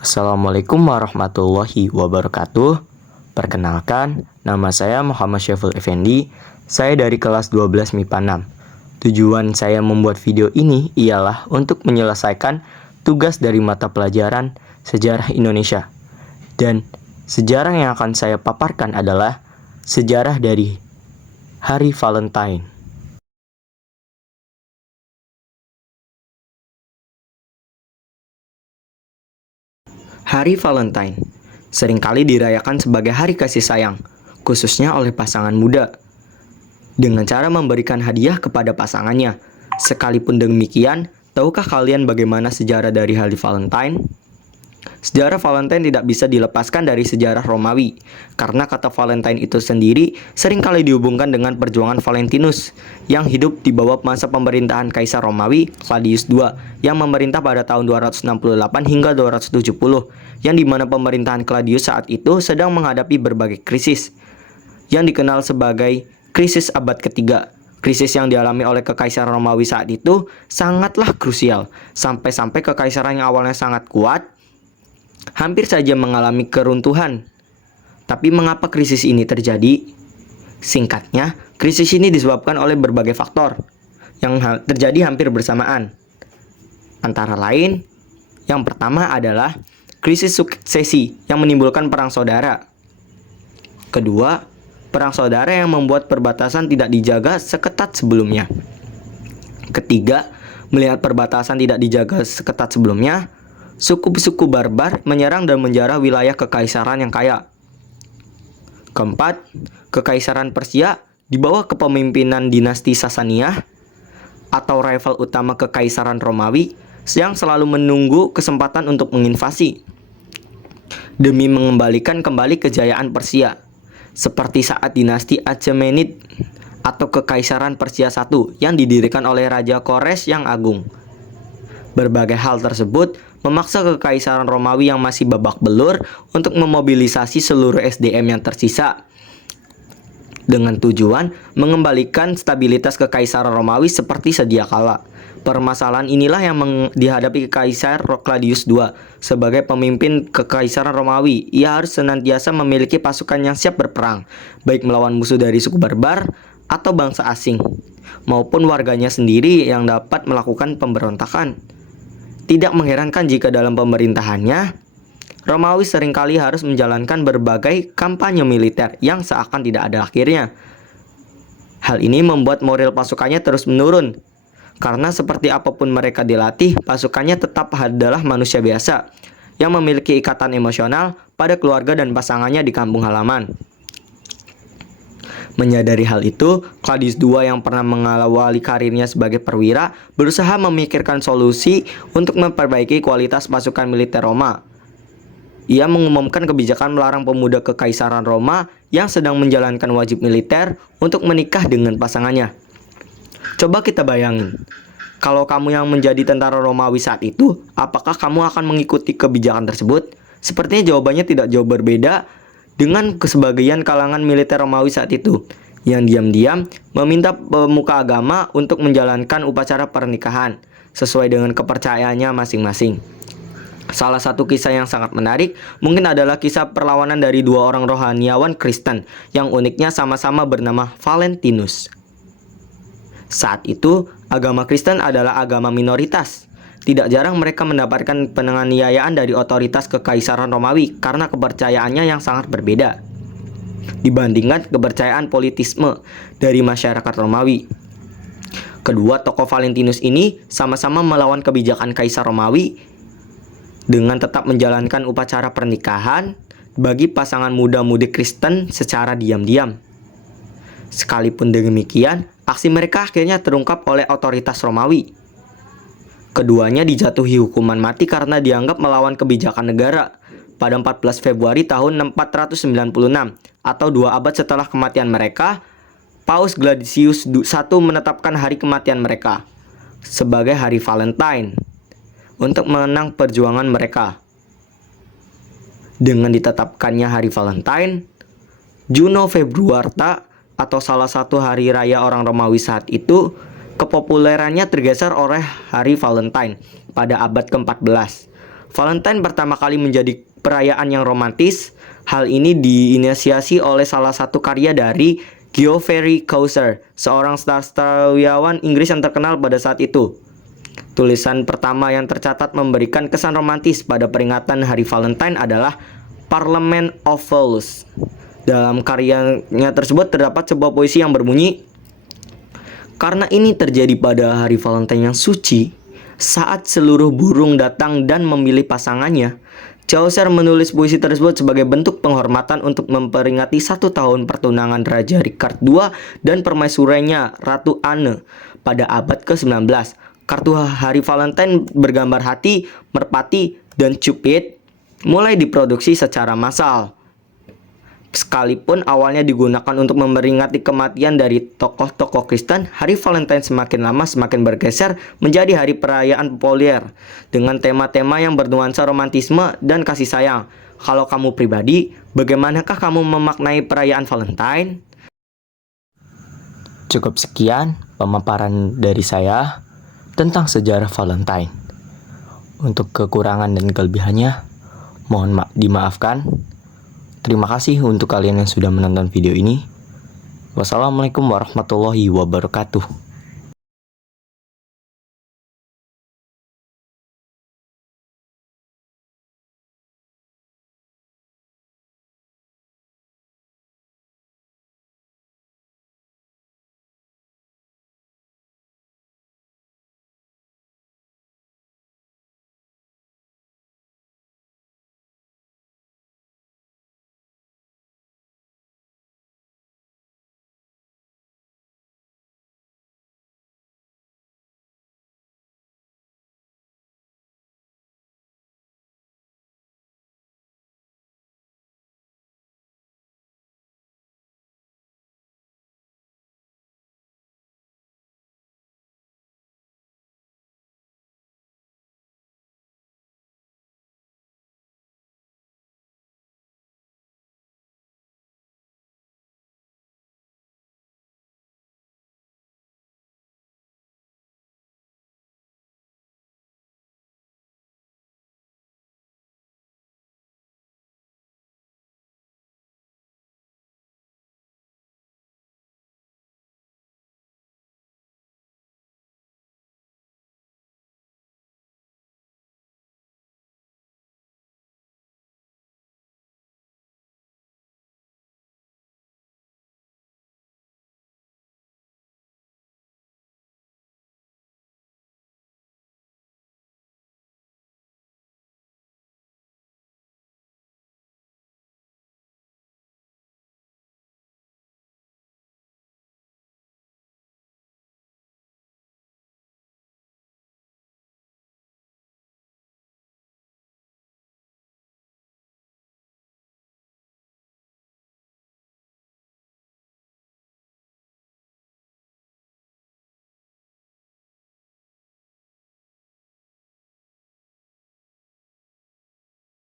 Assalamualaikum warahmatullahi wabarakatuh. Perkenalkan, nama saya Muhammad Syaful Effendi. Saya dari kelas 12 MIPA 6. Tujuan saya membuat video ini ialah untuk menyelesaikan tugas dari mata pelajaran Sejarah Indonesia. Dan sejarah yang akan saya paparkan adalah sejarah dari Hari Valentine. Hari Valentine seringkali dirayakan sebagai hari kasih sayang, khususnya oleh pasangan muda, dengan cara memberikan hadiah kepada pasangannya. Sekalipun demikian, tahukah kalian bagaimana sejarah dari hari Valentine? Sejarah Valentine tidak bisa dilepaskan dari sejarah Romawi, karena kata Valentine itu sendiri seringkali dihubungkan dengan perjuangan Valentinus yang hidup di bawah masa pemerintahan Kaisar Romawi Claudius II yang memerintah pada tahun 268 hingga 270, yang dimana pemerintahan Claudius saat itu sedang menghadapi berbagai krisis yang dikenal sebagai krisis abad ketiga. Krisis yang dialami oleh Kekaisaran Romawi saat itu sangatlah krusial, sampai-sampai kekaisaran yang awalnya sangat kuat hampir saja mengalami keruntuhan. Tapi mengapa krisis ini terjadi? Singkatnya, krisis ini disebabkan oleh berbagai faktor yang terjadi hampir bersamaan. Antara lain, yang pertama adalah krisis suksesi yang menimbulkan perang saudara. Kedua, perang saudara yang membuat perbatasan tidak dijaga seketat sebelumnya. Ketiga, melihat perbatasan tidak dijaga seketat sebelumnya, suku-suku barbar menyerang dan menjarah wilayah kekaisaran yang kaya. Keempat, kekaisaran Persia di bawah kepemimpinan dinasti Sasaniyah atau rival utama kekaisaran Romawi yang selalu menunggu kesempatan untuk menginvasi demi mengembalikan kembali kejayaan Persia, seperti saat dinasti Achaemenid atau kekaisaran Persia I yang didirikan oleh Raja Kores yang Agung. Berbagai hal tersebut memaksa kekaisaran Romawi yang masih babak belur untuk memobilisasi seluruh SDM yang tersisa dengan tujuan mengembalikan stabilitas kekaisaran Romawi seperti sedia kala. Permasalahan inilah yang dihadapi Kaisar Claudius II sebagai pemimpin kekaisaran Romawi. Ia harus senantiasa memiliki pasukan yang siap berperang, baik melawan musuh dari suku barbar atau bangsa asing, maupun warganya sendiri yang dapat melakukan pemberontakan. Tidak mengherankan jika dalam pemerintahannya, Romawi seringkali harus menjalankan berbagai kampanye militer yang seakan tidak ada akhirnya. Hal ini membuat moral pasukannya terus menurun, karena seperti apapun mereka dilatih, pasukannya tetap adalah manusia biasa yang memiliki ikatan emosional pada keluarga dan pasangannya di kampung halaman. Menyadari hal itu, Claudius II yang pernah mengawali karirnya sebagai perwira berusaha memikirkan solusi untuk memperbaiki kualitas pasukan militer Roma. Ia mengumumkan kebijakan melarang pemuda kekaisaran Roma yang sedang menjalankan wajib militer untuk menikah dengan pasangannya. Coba kita bayangin, kalau kamu yang menjadi tentara Romawi saat itu, apakah kamu akan mengikuti kebijakan tersebut? Sepertinya jawabannya tidak jauh berbeda dengan sebagian kalangan militer Romawi saat itu, yang diam-diam meminta pemuka agama untuk menjalankan upacara pernikahan sesuai dengan kepercayaannya masing-masing. Salah satu kisah yang sangat menarik mungkin adalah kisah perlawanan dari dua orang rohaniawan Kristen yang uniknya sama-sama bernama Valentinus. Saat itu, agama Kristen adalah agama minoritas. Tidak jarang mereka mendapatkan penganiayaan dari otoritas kekaisaran Romawi karena kepercayaannya yang sangat berbeda dibandingkan kepercayaan politisme dari masyarakat Romawi. Kedua tokoh Valentinus ini sama-sama melawan kebijakan Kaisar Romawi dengan tetap menjalankan upacara pernikahan bagi pasangan muda-mudi Kristen secara diam-diam. Sekalipun demikian, aksi mereka akhirnya terungkap oleh otoritas Romawi. Keduanya dijatuhi hukuman mati karena dianggap melawan kebijakan negara pada 14 Februari tahun 496 atau 2 abad setelah kematian mereka. Paus Gladius I menetapkan hari kematian mereka sebagai hari Valentine untuk mengenang perjuangan mereka. Dengan ditetapkannya hari Valentine, Juno Februarta atau salah satu hari raya orang Romawi saat itu, kepopulerannya tergeser oleh hari Valentine pada abad ke-14. Valentine pertama kali menjadi perayaan yang romantis. Hal ini diinisiasi oleh salah satu karya dari Geoffrey Chaucer, seorang sastrawan Inggris yang terkenal pada saat itu. Tulisan pertama yang tercatat memberikan kesan romantis pada peringatan Hari Valentine adalah Parliament of Fools. Dalam karyanya tersebut terdapat sebuah puisi yang berbunyi, "Karena ini terjadi pada hari Valentine yang suci, saat seluruh burung datang dan memilih pasangannya." Chaucer menulis puisi tersebut sebagai bentuk penghormatan untuk memperingati 1 tahun pertunangan Raja Richard II dan permaisurinya Ratu Anne pada abad ke-19. Kartu Hari Valentine bergambar hati, merpati, dan Cupid mulai diproduksi secara massal. Sekalipun awalnya digunakan untuk memperingati kematian dari tokoh-tokoh Kristen, Hari Valentine semakin lama semakin bergeser menjadi hari perayaan populer dengan tema-tema yang bernuansa romantisme dan kasih sayang. Kalau kamu pribadi, bagaimanakah kamu memaknai perayaan Valentine? Cukup sekian pemaparan dari saya tentang sejarah Valentine. Untuk kekurangan dan kelebihannya, mohon dimaafkan. Terima kasih untuk kalian yang sudah menonton video ini. Wassalamualaikum warahmatullahi wabarakatuh.